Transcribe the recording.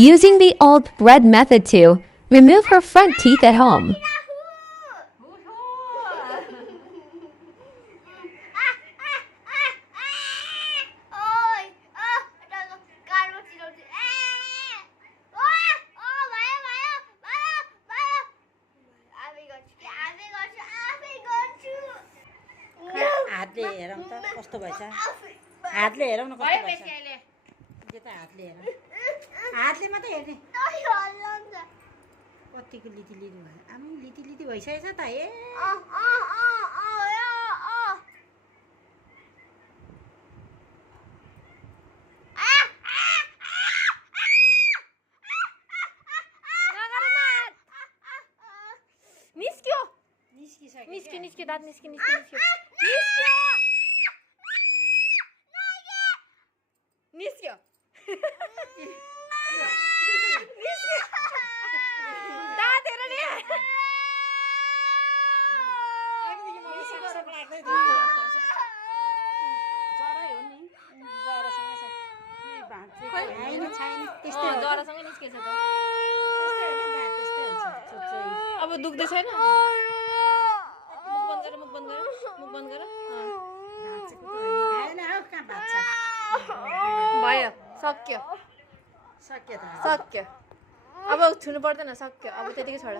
using the old bread method to remove her front teeth at home. हातले हेरौँ त कस्तो भएछ हातले हेरौँ न कस्तो भएछ यो त हातले हेरौँ हातले मात्रै हेर्ने कतिको लिति लिति भयो आम्म लिति लिति भइसकेछ त ए निस्क्यो दाँत निस्क्यो दाँत हेर नि जरासँगै निस्केछ त अब दुख्दै छैन मुख बन्द गर भयो सक्यो अब छुनु पर्दैन सक्यो अब त्यतिकै छोड